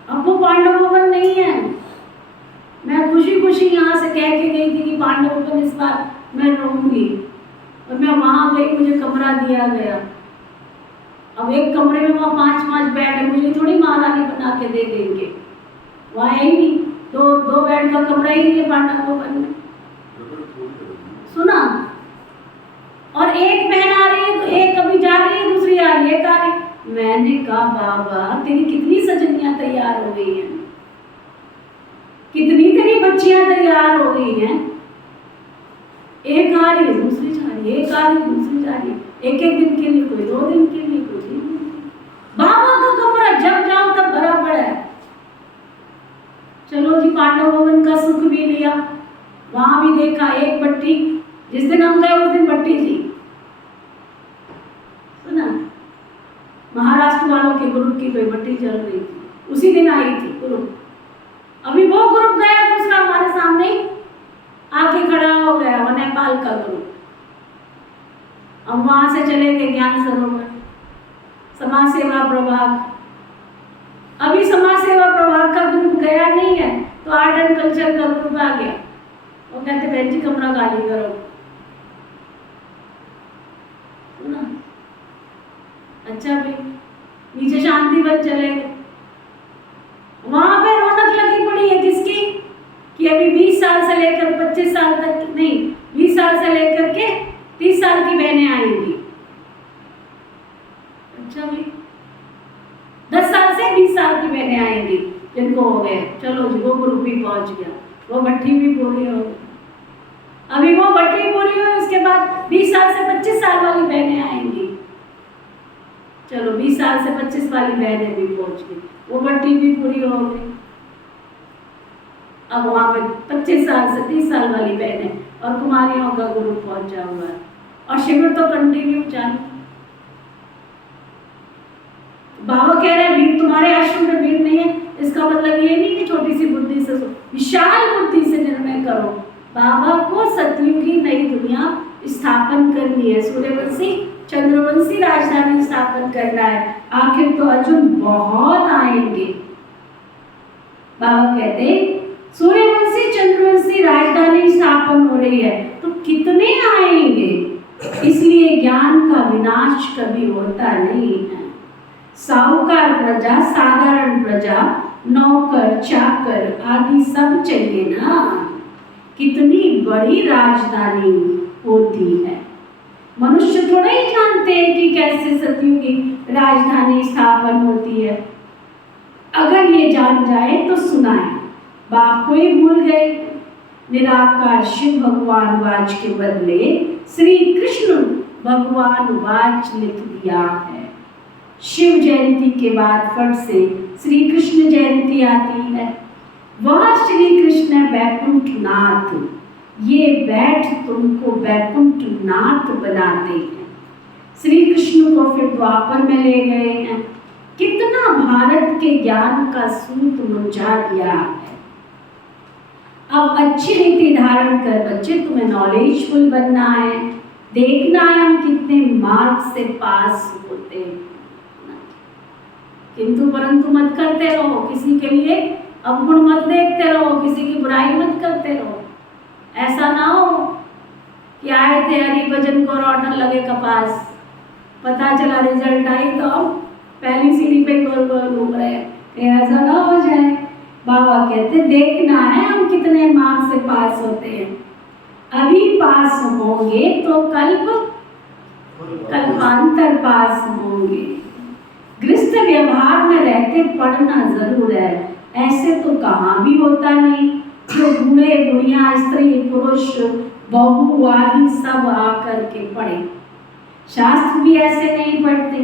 अब वो पांडव भवन नहीं है। मैं खुशी खुशी यहाँ से कह के गई थी कि पांडव भवन इस बार मैं रहूंगी, और मैं वहां गई, मुझे कमरा दिया गया। अब एक कमरे में वहाँ 5-5 बेड है, मुझे थोड़ी महारानी बना के दे देंगे, वहाँ ही नहीं, दो बेड का कमरा ही नहीं है पांडव भवन में। सुना? और एक बहन आ रही है तो एक अभी जा रही है, दूसरी आ रही है, एक आ रही। मैंने कहा बाबा तेरी कितनी सजनियां तैयार हो गई हैं, कितनी तेरी बच्चियां तैयार हो गई हैं। एक आ रही है, दूसरी जा रही है, एक आ रही है, दूसरी जा रही है, एक दिन के लिए, कोई 2 दिन के लिए, कोई 3 दिन के लिए। बाबा का कमरा जब जाओ तब भरा पड़ा है। चलो जी, पांडव भवन का सुख भी लिया, वहां भी देखा एक भट्टी, जिस दिन हम गए उस दिन भट्टी थी। सुना? महाराष्ट्र वालों के ग्रुप की कोई भट्टी चल रही थी, उसी दिन आई थी ग्रुप। अभी वो ग्रुप गया, दूसरा हमारे सामने आके खड़ा हो गया, वो नेपाल का ग्रुप। हम वहां से चले गए ज्ञान सरोवर, समाज सेवा प्रभाग। अभी समाज सेवा प्रभाग का ग्रुप गया नहीं है तो आर्ट एंड कल्चर का ग्रुप आ गया। वो कहते बहन जी कमरा खाली करो। सुना? अच्छा भाई, नीचे शांति वन चले गए, वहां पे रौनक लगी पड़ी है किसकी कि अभी 20 साल से लेकर 25 साल तक, नहीं 20 साल से लेकर के 30 साल की बहनें आएंगी। अच्छा भाई, 10 साल से 20 साल की बहनें आएंगी जिनको हो गए। चलो जी, वो ग्रुप भी पहुंच गया, वो भट्टी भी पूरी हो गई। अभी वो भट्टी पूरी हुई, उसके बाद 20 साल से 25 साल वाली बहनें आएंगी। चलो 20 साल से 25 वाली बहनें भी पहुंच गई, वो भट्टी भी पूरी हो गई। अब वहां पे 25 साल से 30 साल वाली बहनें और कुमारियों का ग्रुप पहुंचा हुआ है, और शिविर तो कंटिन्यू चालू। बाबा कह रहे हैं भीड़ तुम्हारे आश्रम में भीड़ नहीं है, इसका मतलब ये नहीं कि छोटी सी बुद्धि से, विशाल बुद्धि से निर्णय करो। बाबा को सतयुग की नई दुनिया स्थापन करनी है, सूर्यवंशी चंद्रवंशी राजधानी स्थापन करना है। आखिर तो अर्जुन बहुत आएंगे। बाबा कहते सूर्यवंशी चंद्रवंशी राजधानी स्थापन हो रही है तो कितने आएंगे, इसलिए ज्ञान का विनाश कभी होता नहीं है। साहूकार प्रजा, साधारण प्रजा, नौकर चाकर आदि सब चाहिए ना। कितनी बड़ी राजधानी होती है, मनुष्य थोड़ा ही जानते हैं कि कैसे सतयुग की राजधानी स्थापन होती है। अगर ये जान जाए तो सुनाए, बाप को ही भूल गए। निराकार शिव भगवान वाच के बदले श्री कृष्ण भगवान वाच लिख दिया है। शिव जयंती के बाद फट से श्री कृष्ण जयंती आती है। वह श्री कृष्ण बैकुंठ नाथ, ये बैठ तुमको बैकुंठ नाथ बनाते हैं। श्री कृष्ण को फिर द्वापर में ले गए हैं। कितना भारत के ज्ञान का सूत मुंझा दिया है। अब अच्छी रीति धारण कर बच्चे, तुम्हें नॉलेजफुल बनना है, देखना है हम कितने मार्क्स से पास होते हैं। किंतु परंतु मत करते रहो, किसी के लिए अवगुण मत देखते रहो, किसी की बुराई मत करते रहो। ऐसा ना हो कि आए थे हरि भजन को रोटन लगे कपास, पता चला रिजल्ट आई तो पहली सीढ़ी पे गोल गोल घूम रहे हैं। ऐसा ना हो जाए। बाबा कहते देखना है हम कितने मार्क्स से पास होते हैं। अभी पास होंगे तो कल्पांतर पास होंगे। गृहस्थ व्यवहार में रहते पढ़ना जरूर है, ऐसे तो कहाँ भी होता नहीं। जो बूढ़े बुढ़िया स्त्री पुरुष बहू आदि सब आकर के पढ़े। शास्त्र भी ऐसे नहीं पढ़ते।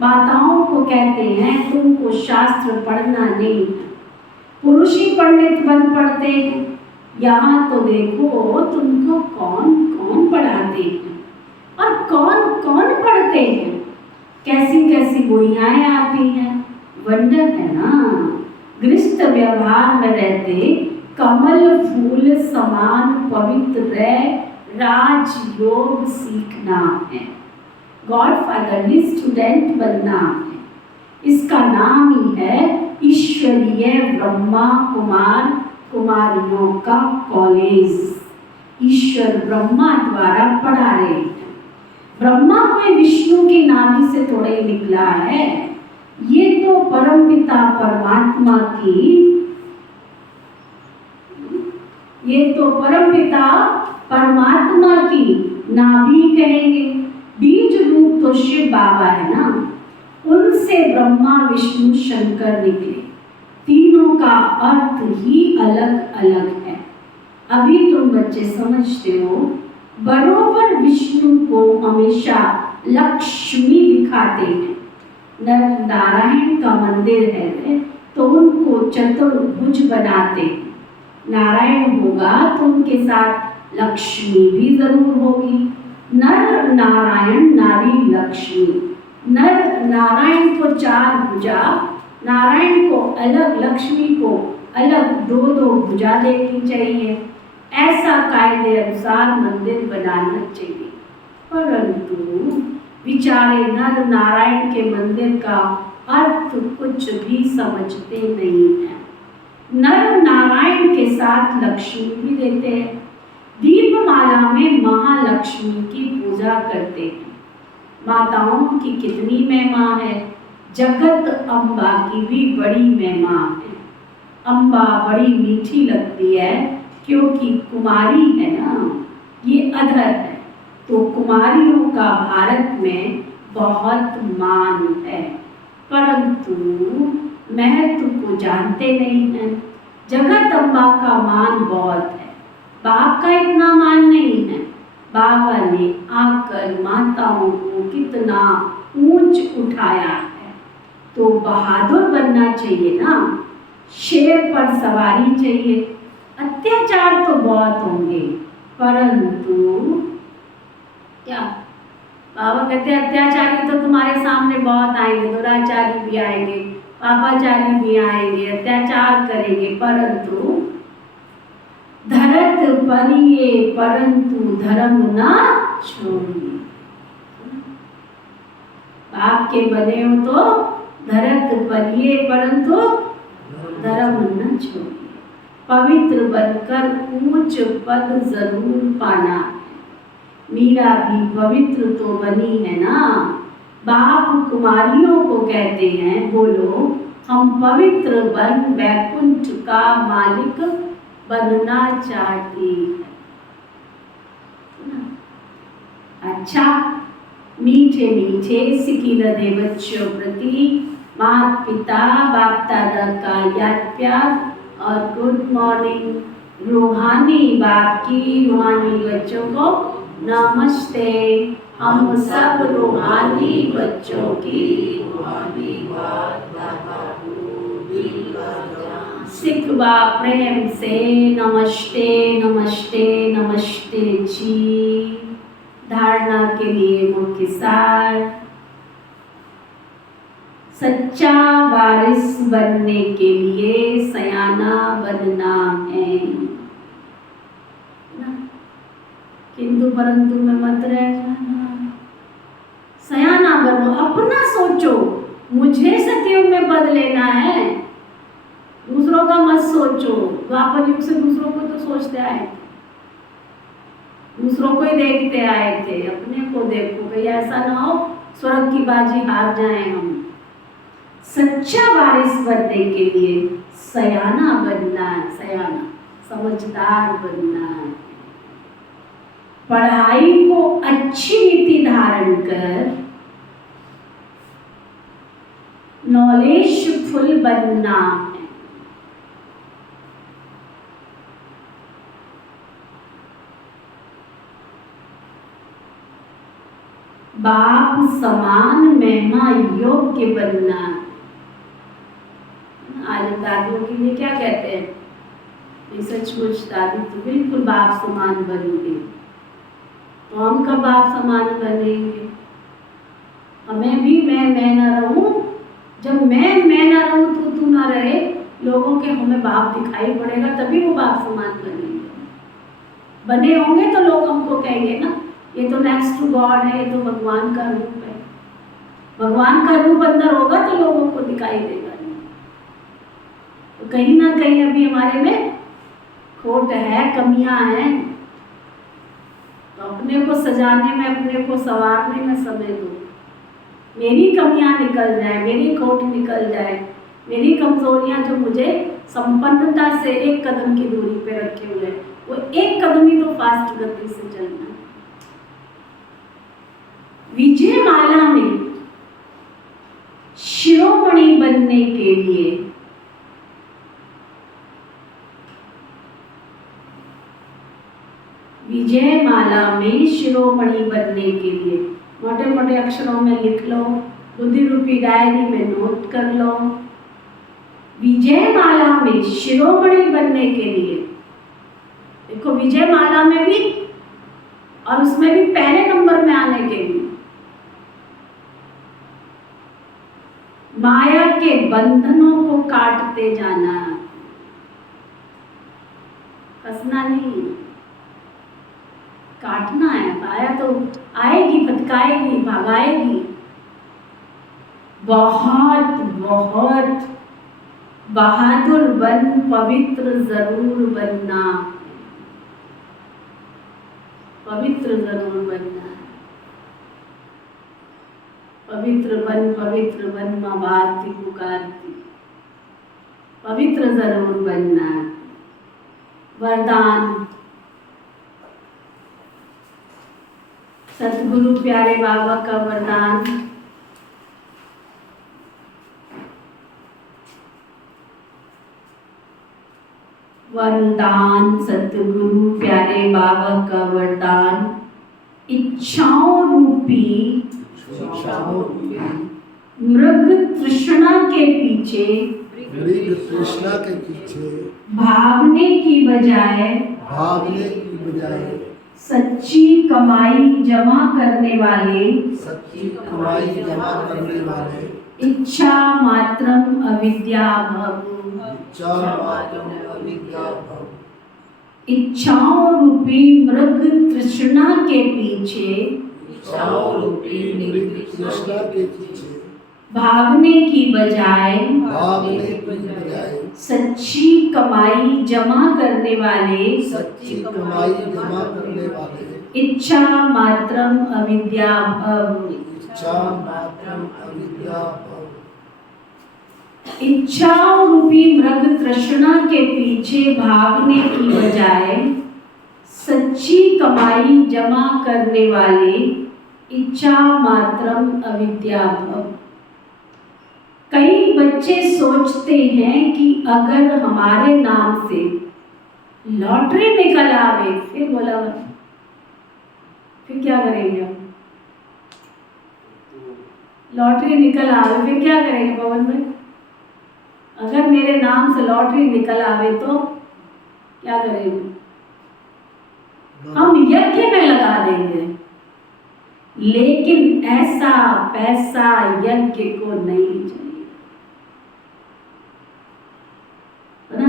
माताओं को कहते हैं तुमको शास्त्र पढ़ना नहीं, पुरुष ही पंडित बन पढ़ते हैं। यहाँ तो देखो तुमको कौन कौन पढ़ाते हैं और कौन कौन पढ़ते हैं। कैसी कैसी बुढ़ियाएं आती हैं, वंडर है ना। गृहस्थ व्यवहार में रहते कमल फूल समान पवित्र राजयोग सीखना है। गॉडफादरली स्टूडेंट बनना है। इसका नाम ही है ईश्वरीय ब्रह्मा कुमार कुमारियों का कॉलेज। ईश्वर ब्रह्मा द्वारा पढ़ा रहे हैं। ब्रह्मा कोई विष्णु की नाभि से थोड़े निकला है, ये तो परमपिता परमात्मा की, ये तो परमपिता परमात्मा की नाभि कहेंगे। बीज रूप तो शिव बाबा है ना, उनसे ब्रह्मा विष्णु शंकर निकले। तीनों का अर्थ ही अलग अलग है। अभी तुम बच्चे समझते हो। बरोबर विष्णु को हमेशा लक्ष्मी दिखाते हैं। नर नारायण का मंदिर है तो उनको चतुर्भुज बनाते हैं। नारायण होगा तो उनके साथ लक्ष्मी भी जरूर होगी। नर नारायण नारी लक्ष्मी। नर नारायण को चार भुजा, नारायण को अलग, लक्ष्मी को अलग दो दो भुजा देनी चाहिए। ऐसा कायदे अनुसार मंदिर बनाना चाहिए। परंतु बेचारे नर नारायण के मंदिर का अर्थ कुछ भी समझते नहीं है। नर नारायण के साथ लक्ष्मी भी देते हैं। दीपमाला में महालक्ष्मी की पूजा करते हैं। माताओं की कितनी महिमा है। जगत अम्बा की भी बड़ी महिमा है। अम्बा बड़ी मीठी लगती है क्योंकि कुमारी है ना, ये अधर है, तो कुमारियों का भारत में बहुत मान है, परंतु महत्व को जानते नहीं हैं। जगत अम्बा का मान बहुत है, बाप का इतना मान नहीं है। बाबा ने आकर माताओं को कितना ऊंच उठाया है, तो बहादुर बनना चाहिए ना, शेर पर सवारी चाहिए। अत्याचार तो बहुत होंगे, परंतु क्या बाबा कहते हैं अत्याचारी तो तुम्हारे सामने बहुत आएंगे, दुराचारी भी आएंगे, पापाचारी भी आएंगे, अत्याचार करेंगे, परंतु धरत परिये परंतु धर्म ना छोड़िए। बाप के बने हो तो धरत परिये परंतु धर्म न छोड़िए। पवित्र बनकर ऊंच पद जरूर पाना है। मीरा भी पवित्र तो बनी है ना। बाप कुमारियों को कहते हैं, बोलो हम पवित्र बन वैकुंठ का मालिक बनना चाहती है। अच्छा, मीठे मीठे सिकीलदे बच्चों प्रति माता पिता बाप दादा का याद प्यार और गुड मॉर्निंग। रूहानी बाप की रूहानी बच्चों को नमस्ते। हम सब रूहानी बच्चों की रूहानी बात दादा को दिल लगा सिखवा प्रेम से नमस्ते नमस्ते नमस्ते जी। धारणा के लिए मुख्य सार, सच्चा वारिस बनने के लिए सयाना बनना है, किंतु परंतु में मत रह जाना। सयाना बनो, अपना सोचो, मुझे सतयुग में बद लेना है, दूसरों का मत सोचो। द्वापर युग से दूसरों को तो सोचते आए थे, दूसरों को ही देखते आए थे, अपने को देखो भाई, ऐसा ना हो स्वर्ग की बाजी हार जाए हम। सच्चा वारिस बनने के लिए सयाना बनना है, सयाना समझदार बनना है। पढ़ाई को अच्छी रीति धारण कर नॉलेजफुल बनना है। बाप समान महिमा योग्य बनना है। आज दादियों के लिए क्या कहते हैं, सचमुच दादी तो बिल्कुल बाप समान बनोगे, तो हम कब बाप समान बनेंगे। हमें भी मैं ना रहूं, जब मैं ना रहूं तो तू ना रहे, लोगों के हमें बाप दिखाई पड़ेगा, तभी वो बाप समान बनेंगे। बने होंगे तो लोग हमको कहेंगे ना, ये तो नेक्स्ट टू गॉड है, ये तो भगवान का रूप है। भगवान का रूप अंदर होगा तो लोगों को दिखाई देगा नहीं। तो कहीं ना कहीं अभी हमारे में खोट है, कमियां हैं। तो अपने को सजाने में, अपने को संवारने में समय दो। मेरी कमियां निकल जाए, मेरी खोट निकल जाए, मेरी कमजोरियां जो मुझे संपन्नता से एक कदम की दूरी पे रखे हुए, वो एक कदम ही तो फास्ट गति से चलना है। विजय माला में शिरोमणि बनने के लिए विजय माला में शिरोमणि बनने के लिए मोटे मोटे अक्षरों में लिख लो, बुद्धि रूपी डायरी में नोट कर लो। विजय माला में शिरोमणि बनने के लिए देखो, विजय माला में भी और उसमें भी पहले नंबर में आने के लिए माया के बंधनों को काटते जाना, कसना नहीं, काटना है। माया तो आएगी, भटकाएगी, भगाएगी। बहुत बहुत बहादुर बन, पवित्र जरूर बनना, पवित्र जरूर बनना। पवित्र बन मां भारती पुकारती, पवित्र जरूर बनना। वरदान सतगुरु प्यारे बाबा का वरदान, वरदान सतगुरु प्यारे बाबा का वरदान, इच्छाओं रूपी मृग तृष्णा के पीछे भागने की बजाय सच्ची कमाई जमा करने वाले इच्छा मात्रम अविद्या भव, इच्छाओं रूपी मृग तृष्णा के पीछे भागने की बजाय सच्ची कमाई जमा करने वाले इच्छा मात्रम अविद्या भव, इच्छाओं रूपी मृग तृष्णा के पीछे भागने की बजाय सच्ची कमाई जमा करने वाले इच्छा मात्रम अविद्या भव। कई बच्चे सोचते हैं कि अगर हमारे नाम से लॉटरी निकल आवे, फिर बोला फिर क्या करेंगे हम? लॉटरी निकल आवे फिर क्या करेंगे पवन में? अगर मेरे नाम से लॉटरी निकल आवे तो क्या करेंगे? हम यज्ञ में लगा देंगे। लेकिन ऐसा पैसा यज्ञ को नहीं चाहिए, है ना?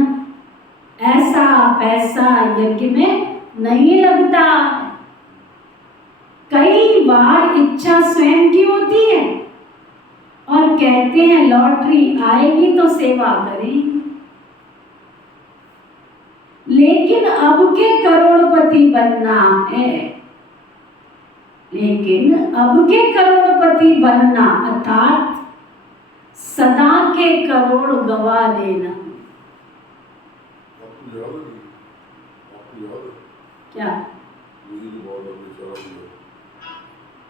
ऐसा पैसा यज्ञ में नहीं लगता। कई बार इच्छा स्वयं की होती है और कहते हैं लॉटरी आएगी तो सेवा करेंगे। लेकिन अब के करोड़पति बनना है, लेकिन अब के करोड़पति बनना अर्थात सदा के करोड़ गवा देना। क्या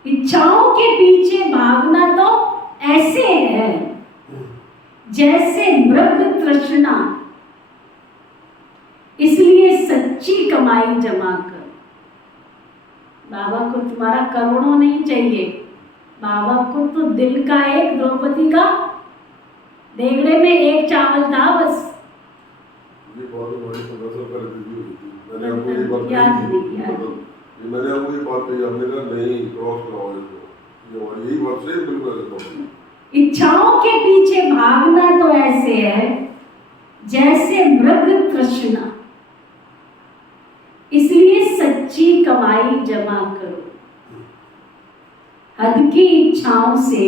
इच्छाओं के पीछे भागना तो ऐसे है जैसे मृग तृष्णा। इसलिए सच्ची कमाई जमा कर। बाबा को तुम्हारा करोड़ों नहीं चाहिए, बाबा को तो दिल का एक द्रौपदी का देगड़े में एक चावल था बस। मैंने आपको ये बात कही, हमने कहा नहीं क्रॉस कराओ इसको, यही बात से बिल्कुल। इच्छाओं के पीछे भागना तो ऐसे है जैसे मृग तृष्णा। इसलिए सच्ची कमाई जमा करो। हद की इच्छाओं से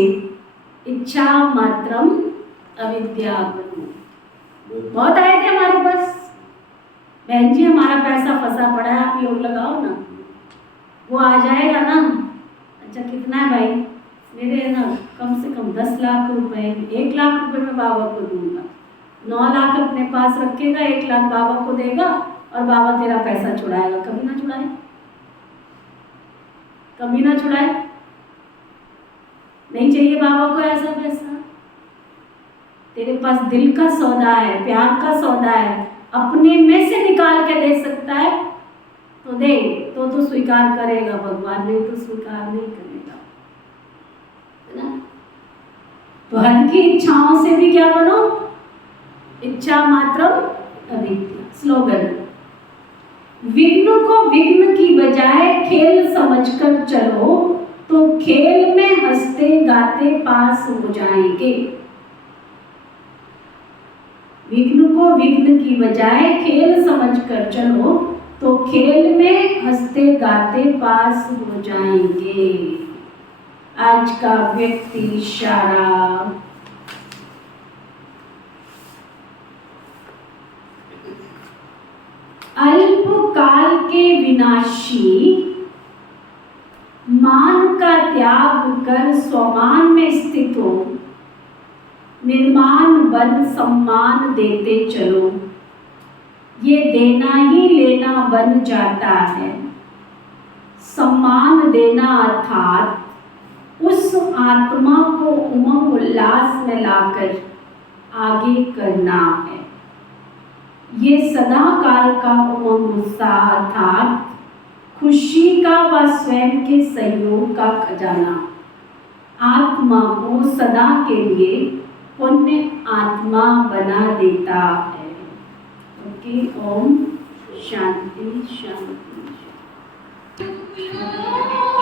इच्छा मात्रम अविद्या बनो। बहुत आए थे हमारे पास, बहन जी हमारा पैसा फंसा पड़ा है, आप लोग लगाओ ना, वो आ जाएगा ना। अच्छा कितना है भाई? मेरे ना कम से कम 10 लाख रुपए, 1 लाख रुपए मैं बाबा को दूंगा, 9 लाख अपने पास रखेगा, 1 लाख बाबा को देगा और बाबा तेरा पैसा छुड़ाएगा। कभी ना छुड़ाए, कभी ना छुड़ाए। नहीं चाहिए बाबा को ऐसा पैसा। तेरे पास दिल का सौदा है, प्यार का सौदा है, अपने में से निकाल के दे सकता है तो दे, तो स्वीकार करेगा भगवान, नहीं तो स्वीकार नहीं करेगा, है ना। तो हद की इच्छाओं से भी क्या बनो? इच्छा मात्रम अविद्या। स्लोगन, विघ्न को विघ्न की बजाय खेल समझकर चलो तो खेल में हंसते गाते पास हो जाएंगे। विघ्न को विघ्न की बजाय खेल समझकर चलो तो खेल में हंसते गाते पास हो जाएंगे। आज का व्यक्ति इशारा। अल्प काल के विनाशी मान का त्याग कर स्वमान में स्थित हो, निर्माण बन सम्मान देते चलो। ये देना ही लेना बन जाता है। सम्मान देना अर्थात उस आत्मा को उमंग उल्लास में लाकर आगे करना है। ये सदा काल का उमंग उत्साह अर्थात खुशी का व स्वयं के सहयोग का खजाना आत्मा को सदा के लिए पुण्य आत्मा बना देता है। ओके, ओम शांति शांति शांति।